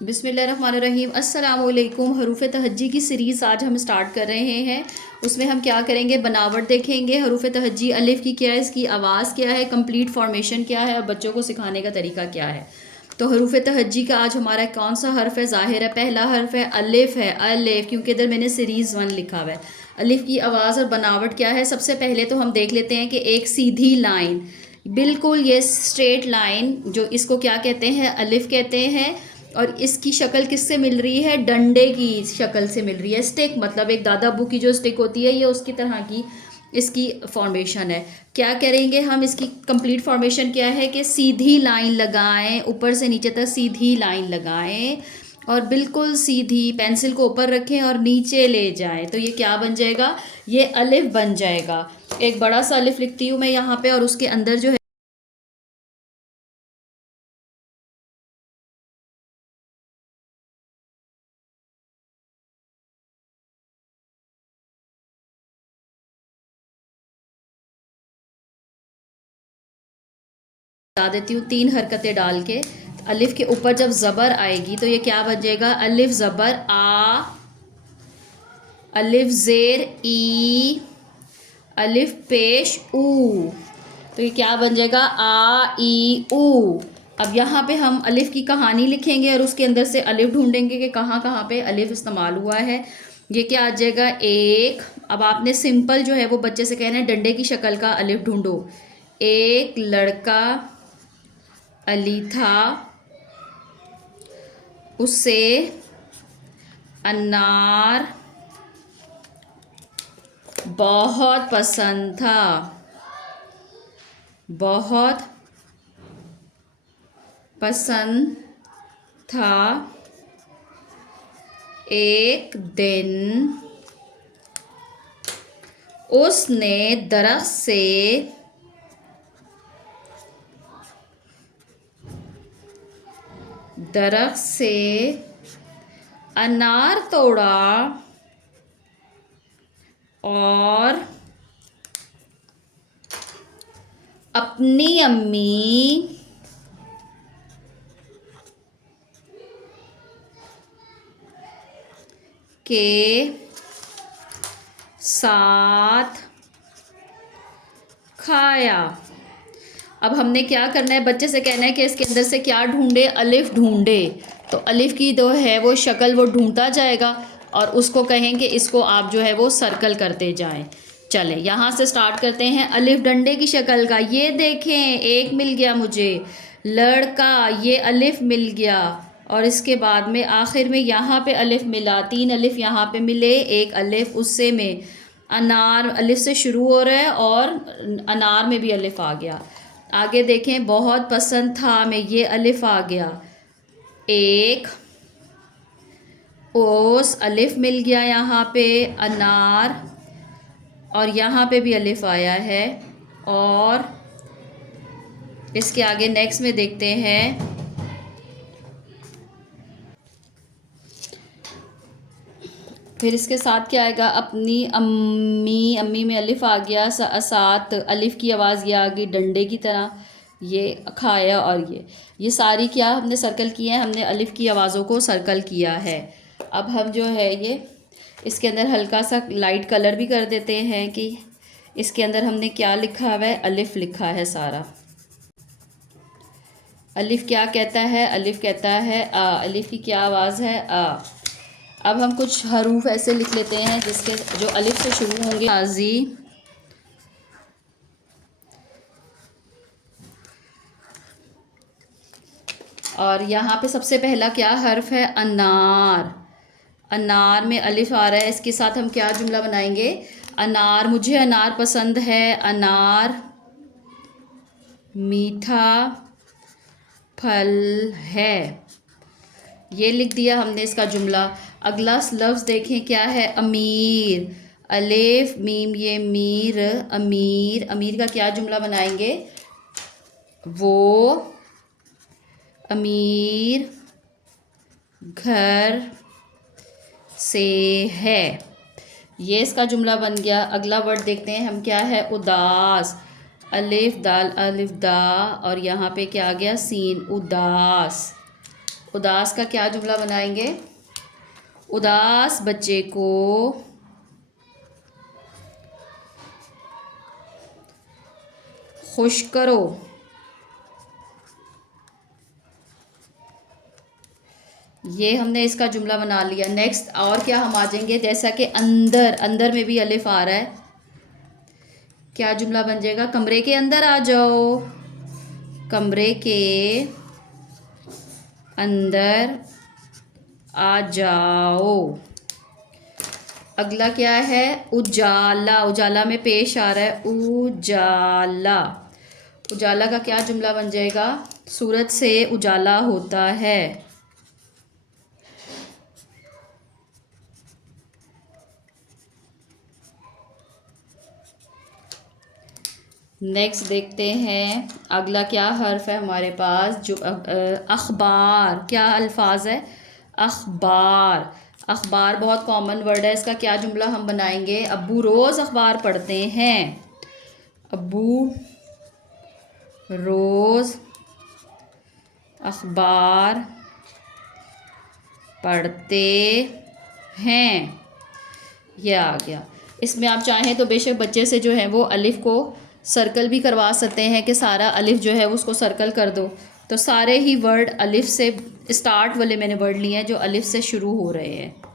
बिस्मिल्लाहिर्रहमानिर्रहीम। अस्सलामुअलैकुम। हरूफ तहज्जी की सीरीज़ आज हम स्टार्ट कर रहे हैं। उसमें हम क्या करेंगे, बनावट देखेंगे। हरूफ तहज्जी अलिफ़ की क्या है, इसकी आवाज़ क्या है, कंप्लीट फॉर्मेशन क्या है और बच्चों को सिखाने का तरीका क्या है। तो हरूफ तहज्जी का आज हमारा कौन सा हर्फ है, ज़ाहिर है पहला हर्फ है अलिफ़ है। अलिफ़, क्योंकि इधर मैंने सीरीज़ 1 लिखा हुआ है। अलिफ़ की आवाज़ और बनावट क्या है, सबसे पहले तो हम देख लेते हैं कि एक सीधी लाइन, बिल्कुल ये स्ट्रेट लाइन, जो इसको क्या कहते हैं, अलिफ़ कहते हैं। और इसकी शक्ल किससे मिल रही है, डंडे की शक्ल से मिल रही है। स्टिक मतलब एक दादा अबू की जो स्टिक होती है, ये उसकी तरह की इसकी फॉर्मेशन है। क्या करेंगे हम, इसकी कंप्लीट फॉर्मेशन क्या है कि सीधी लाइन लगाएं, ऊपर से नीचे तक सीधी लाइन लगाएं और बिल्कुल सीधी, पेंसिल को ऊपर रखें और नीचे ले जाएं, तो ये क्या बन जाएगा, ये अलिफ बन जाएगा। एक बड़ा सा अलिफ लिखती हूँ मैं यहाँ पे और उसके अंदर जो है बता देती हूँ 3 हरकतें डाल के। अलिफ के ऊपर जब ज़बर आएगी तो ये क्या बन जाएगा, अलिफ ज़बर आ, अलिफ ज़ेर ई, अलिफ पेश ऊ, तो ये क्या बन जाएगा, आ ई ऊ। अब यहाँ पे हम अलिफ की कहानी लिखेंगे और उसके अंदर से अलिफ ढूंढेंगे कि कहाँ कहाँ पे अलिफ इस्तेमाल हुआ है। ये क्या आ जाएगा, एक। अब आपने सिंपल जो है वो बच्चे से कहना है डंडे की शक्ल का अलिफ ढूंढो। एक लड़का अली था, उसे अनार बहुत पसंद था, बहुत पसंद था। एक दिन उसने दरख्त से अनार तोड़ा और अपनी अम्मी के साथ खाया। अब हमने क्या करना है, बच्चे से कहना है कि इसके अंदर से क्या ढूंढे, अलिफ ढूंढे। तो अलिफ की जो है वो शक्ल वो ढूंढता जाएगा और उसको कहेंगे इसको आप जो है वो सर्कल करते जाएं। चले यहाँ से स्टार्ट करते हैं। अलिफ डंडे की शक्ल का, ये देखें एक मिल गया मुझे, लड़का ये अलिफ मिल गया और इसके बाद में आखिर में यहाँ पे अलिफ मिला, 3 अलिफ यहाँ पे मिले, एक अलिफ उससे में। अनार अलिफ से शुरू हो रहा है और अनार में भी अलिफ आ गया। आगे देखें, बहुत पसंद था में ये अलिफ आ गया, एक ओस अलिफ मिल गया यहाँ पे, अनार, और यहाँ पे भी अलिफ आया है। और इसके आगे नेक्स्ट में देखते हैं, फिर इसके साथ क्या आएगा, अपनी अम्मी, अम्मी में अलिफ आ गया, साथ अलिफ की आवाज़ ये आ गई डंडे की तरह, ये खाया। और ये सारी क्या हमने सर्कल किए हैं, हमने अलिफ की आवाज़ों को सर्कल किया है। अब हम जो है ये इसके अंदर हल्का सा लाइट कलर भी कर देते हैं कि इसके अंदर हमने क्या लिखा हुआ है, अलिफ लिखा है सारा। अलिफ क्या कहता है, अलिफ कहता है आ, अलिफ की क्या आवाज़ है, आ। अब हम कुछ हरूफ ऐसे लिख लेते हैं जिसके जो अलिफ से शुरू होंगे। आजी, और यहाँ पे सबसे पहला क्या हर्फ है, अनार। अनार में अलिफ आ रहा है, इसके साथ हम क्या जुमला बनाएंगे, अनार, मुझे अनार पसंद है, अनार मीठा फल है। ये लिख दिया हमने इसका जुमला। अगला लफ्ज़ देखें क्या है, अमीर, अलिफ मीम ये मीर, अमीर, अमीर का क्या जुमला बनाएंगे, वो अमीर घर से है, ये इसका जुमला बन गया। अगला वर्ड देखते हैं हम क्या है, उदास, अलिफ दाल अलिफ दा, और यहाँ पे क्या आ गया, सीन, उदास। उदास का क्या जुमला बनाएंगे? उदास बच्चे को खुश करो। ये हमने इसका जुमला बना लिया। नेक्स्ट और क्या हम आ जाएंगे, जैसा कि अंदर, अंदर में भी अलिफ आ रहा है, क्या जुमला बन जाएगा? कमरे के अंदर आ जाओ। कमरे के अंदर आ जाओ। अगला क्या है? उजाला। उजाला में पेश आ रहा है उजाला। उजाला का क्या जुमला बन जाएगा? सूरज से उजाला होता है। नेक्स्ट देखते हैं अगला क्या हर्फ है हमारे पास। जो अखबार, क्या अल्फाज है? अखबार। अखबार बहुत कॉमन वर्ड है, इसका क्या जुमला हम बनाएंगे? अब्बू रोज़ अखबार पढ़ते हैं। अब्बू रोज़ अखबार पढ़ते हैं। यह आ गया। इसमें आप चाहें तो बेशक बच्चे से जो है वो अलिफ को सर्कल भी करवा सकते हैं कि सारा अलिफ जो है उसको सर्कल कर दो। तो सारे ही वर्ड अलिफ से, स्टार्ट वाले मैंने वर्ड लिए हैं जो अलिफ से शुरू हो रहे हैं।